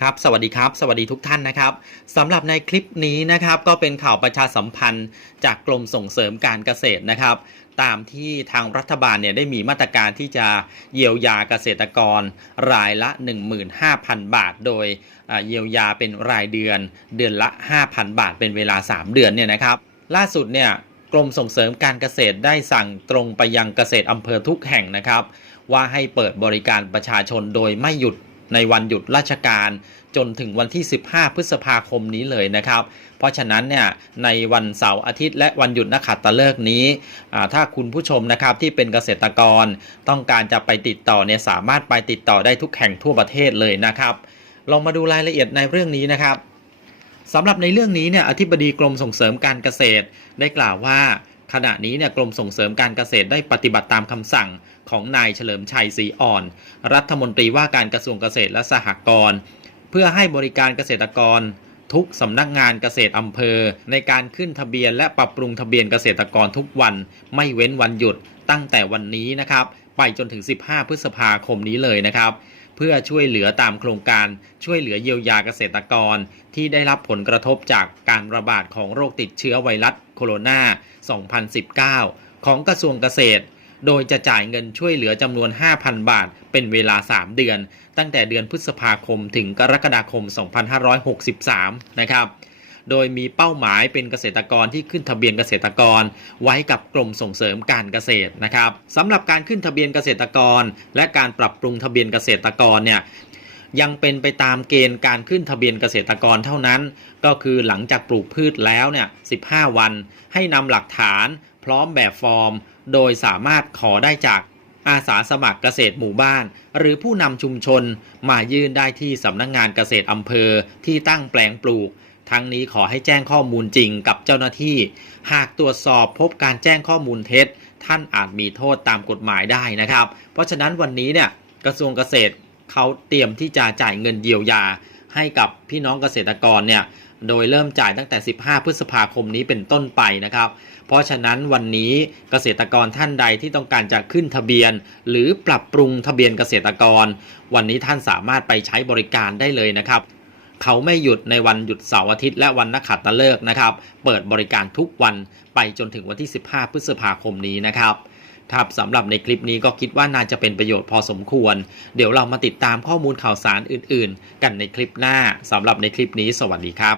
ครับสวัสดีครับ สวัสดีทุกท่านนะครับสำหรับในคลิปนี้นะครับ ก็เป็นข่าวประชาสัมพันธ์จากกรมส่งเสริมการเกษตรนะครับ ตามที่ทางรัฐบาลเนี่ยได้มีมาตรการที่จะเยียวยาเกษตรกรรายละ 15,000 บาท โดยเยียวยาเป็นรายเดือน เดือนละ 5,000 บาท เป็นเวลา 3 เดือนเนี่ยนะครับ ล่าสุดเนี่ยกรมส่งเสริมการเกษตรได้สั่งตรงไปยังเกษตรอำเภอทุกแห่งนะครับ ว่าให้เปิดบริการประชาชนโดยไม่หยุด ในวันหยุดราชการจนถึงวันที่ 15 พฤษภาคมนี้เลยนะครับ เพราะฉะนั้นเนี่ยในวันเสาร์อาทิตย์และวันหยุดนักขัตฤกษ์นี้ ถ้าคุณผู้ชมนะครับที่เป็นเกษตรกรต้องการจะไปติดต่อเนี่ยสามารถไปติดต่อได้ทุกแห่งทั่วประเทศเลยนะครับ ลองมาดูรายละเอียดในเรื่องนี้นะครับสำหรับในเรื่องนี้เนี่ยอธิบดีกรมส่งเสริมการเกษตรได้กล่าวว่า ขณะนี้เนี่ยกรมส่งเสริมการเกษตรได้ปฏิบัติตามคำสั่งของนายเฉลิมชัยศรีอ่อน รัฐมนตรีว่าการกระทรวงเกษตรและสหกรณ์เพื่อให้บริการเกษตรกร ทุกสำนักงานเกษตรอำเภอ ในการขึ้นทะเบียนและปรับปรุงทะเบียนเกษตรกรทุกวัน ไม่เว้นวันหยุดตั้งแต่วันนี้นะครับ ไปจนถึง 15 พฤษภาคมนี้เลยนะครับ เพื่อช่วยเหลือตามโครงการช่วยเหลือเยียวยาเกษตรกร ที่ได้รับผลกระทบจากการระบาดของโรคติดเชื้อไวรัสโคโรนา 2019 ของกระทรวงเกษตร โดยจะจ่ายเงินช่วยเหลือจำนวน 5,000 บาท เป็นเวลา 3 เดือน ตั้งแต่เดือนพฤษภาคมถึงกรกฎาคม 2563 นะครับ โดยมีเป้าหมายเป็นเกษตรกรที่ขึ้นทะเบียนเกษตรกร ไว้กับกรมส่งเสริมการเกษตรนะครับสำหรับการขึ้นทะเบียนเกษตรกร และการปรับปรุงทะเบียนเกษตรกรเนี่ยยังเป็นไปตามเกณฑ์การขึ้นทะเบียนเกษตรกรเท่านั้น ก็คือหลังจากปลูกพืชแล้วเนี่ย 15 วัน ให้นำหลักฐาน พร้อมแบบฟอร์ม โดยสามารถขอได้จาก อาสาสมัครเกษตรหมู่บ้าน หรือผู้นำชุมชน มายื่นได้ที่สำนักงงานเกษตรอำเภอที่ตั้งแปลงปลูก ทั้งนี้ขอให้แจ้งข้อมูลจริงกับเจ้าหน้าที่ หากตรวจสอบพบการแจ้งข้อมูลเท็จ ท่านอาจมีโทษตามกฎหมายได้นะครับ เพราะฉะนั้นวันนี้เนี่ยกระทรวงเกษตรเขาเตรียมที่จะจ่ายเงินเยียวยา ให้กับพี่น้องเกษตรกรเนี่ย โดยเริ่มจ่ายตั้งแต่ 15 พฤษภาคมนี้เป็นต้นไปนะครับ เพราะฉะนั้นวันนี้เกษตรกรท่านใดที่ต้องการจะขึ้นทะเบียน หรือปรับปรุงทะเบียนเกษตรกร วันนี้ท่านสามารถไปใช้บริการได้เลยนะครับเขาไม่หยุดในวันหยุดเสาร์อาทิตย์และวันนักขัตฤกษ์นะครับ เปิดบริการทุกวันไปจนถึงวันที่ 15 พฤษภาคมนี้นะครับครับสำหรับในคลิปนี้ก็คิดว่าน่าจะเป็นประโยชน์พอสมควร เดี๋ยวเรามาติดตามข้อมูลข่าวสารอื่น ๆ กันในคลิปหน้าสำหรับในคลิปนี้สวัสดีครับ